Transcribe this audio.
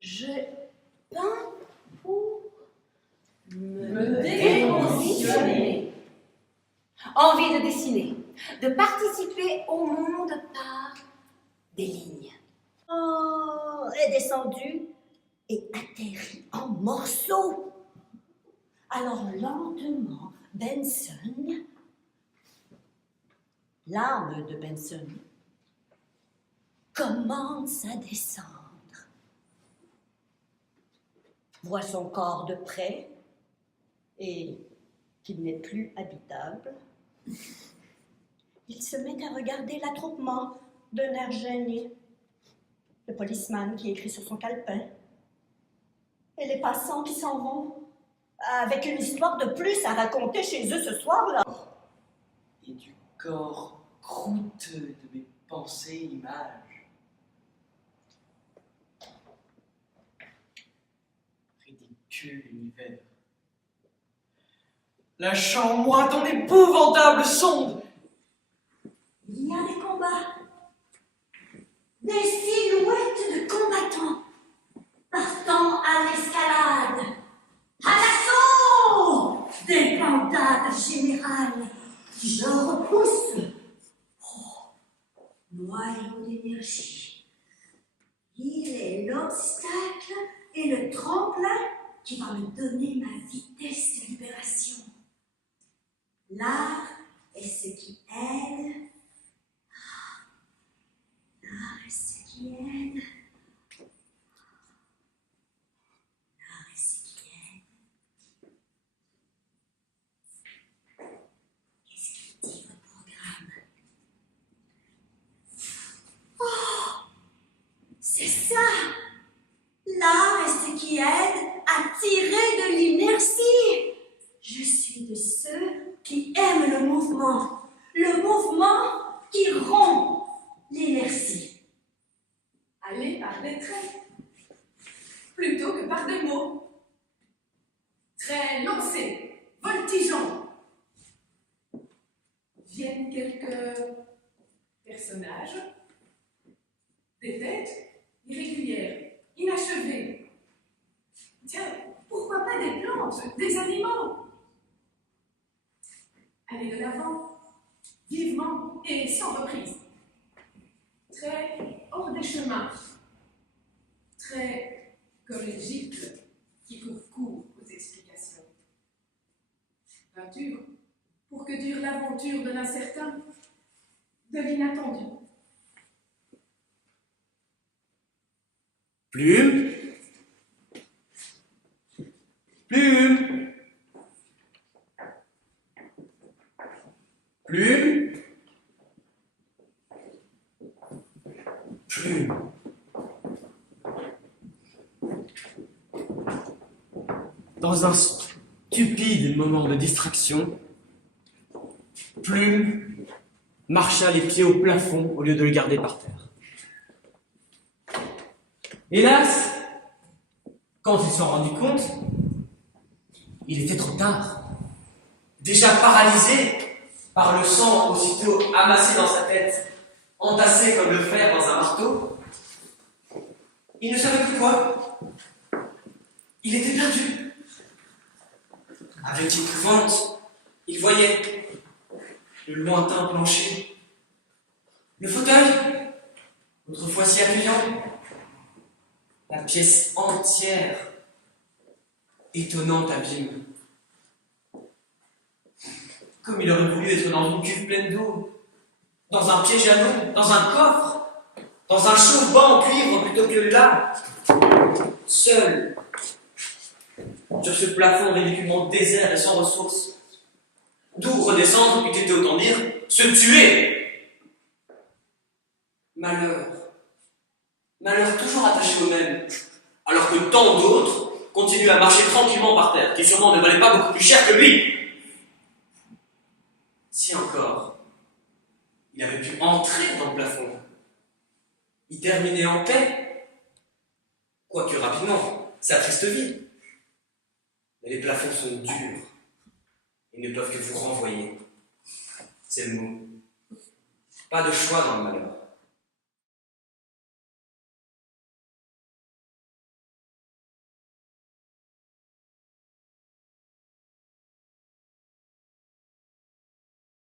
Je peins pour me déconditionner. Envie de dessiner, de participer au monde par des lignes. Oh, est descendu et atterri en morceaux. Alors lentement, Benson, l'âme de Benson, commence à descendre. Voit son corps de près et qu'il n'est plus habitable. Il se met à regarder l'attroupement d'un air gêné. Le policeman qui écrit sur son calepin et les passants qui s'en vont avec une histoire de plus à raconter chez eux ce soir-là. Et du corps croûteux de mes pensées images. Ridicule univers. Lâchant-moi ton épouvantable sonde. Il y a des combats, des silhouettes de combattants partant à l'escalade, à l'assaut, des bandades générales qui je repousse. Oh, noyau d'énergie, il est l'obstacle et le tremplin qui va me donner ma vitesse de libération. L'art est ce qui aide. L'art est ce qui aide. L'art est ce qui aide. Qu'est-ce qu'il dit votre programme? Oh, c'est ça! L'art est ce qui aide à tirer de l'inertie. Je suis de ceux qui aiment le mouvement qui rompt l'inertie. Aller par des traits, plutôt que par des mots. Traits lancés, voltigeants. Viennent quelques personnages, des têtes irrégulières, inachevées. Tiens, pourquoi pas des plantes, des animaux? Aller de l'avant, vivement et sans reprise. Très hors des chemins, très comme les gîtes qui courent court aux explications. Peinture, pour que dure l'aventure de l'incertain, de l'inattendu. Plume. Plume. Plume. Plume. Dans un stupide moment de distraction, Plume marcha les pieds au plafond au lieu de le garder par terre. Hélas, quand ils s'en rendu compte, il était trop tard. Déjà paralysé par le sang aussitôt amassé dans sa tête, entassé comme le fer dans un marteau, il ne savait plus quoi. Il était perdu. Avec épouvante, il voyait le lointain plancher, le fauteuil, autrefois si accueillant, la pièce entière, étonnant abîme. Comme il aurait voulu être dans une cuve pleine d'eau, dans un piège à l'eau, dans un coffre, dans un chauffe-banc en cuivre plutôt que là, seul, sur ce plafond ridiculement désert et sans ressources, d'où redescendre eût été autant dire se tuer. Malheur, malheur toujours attaché au même, alors que tant d'autres continuent à marcher tranquillement par terre, qui sûrement ne valaient pas beaucoup plus cher que lui. Si encore, il avait pu entrer dans le plafond, y terminer en paix, quoique rapidement, sa triste vie. Mais les plafonds sont durs, ils ne peuvent que vous renvoyer. C'est le mot. Pas de choix dans le malheur.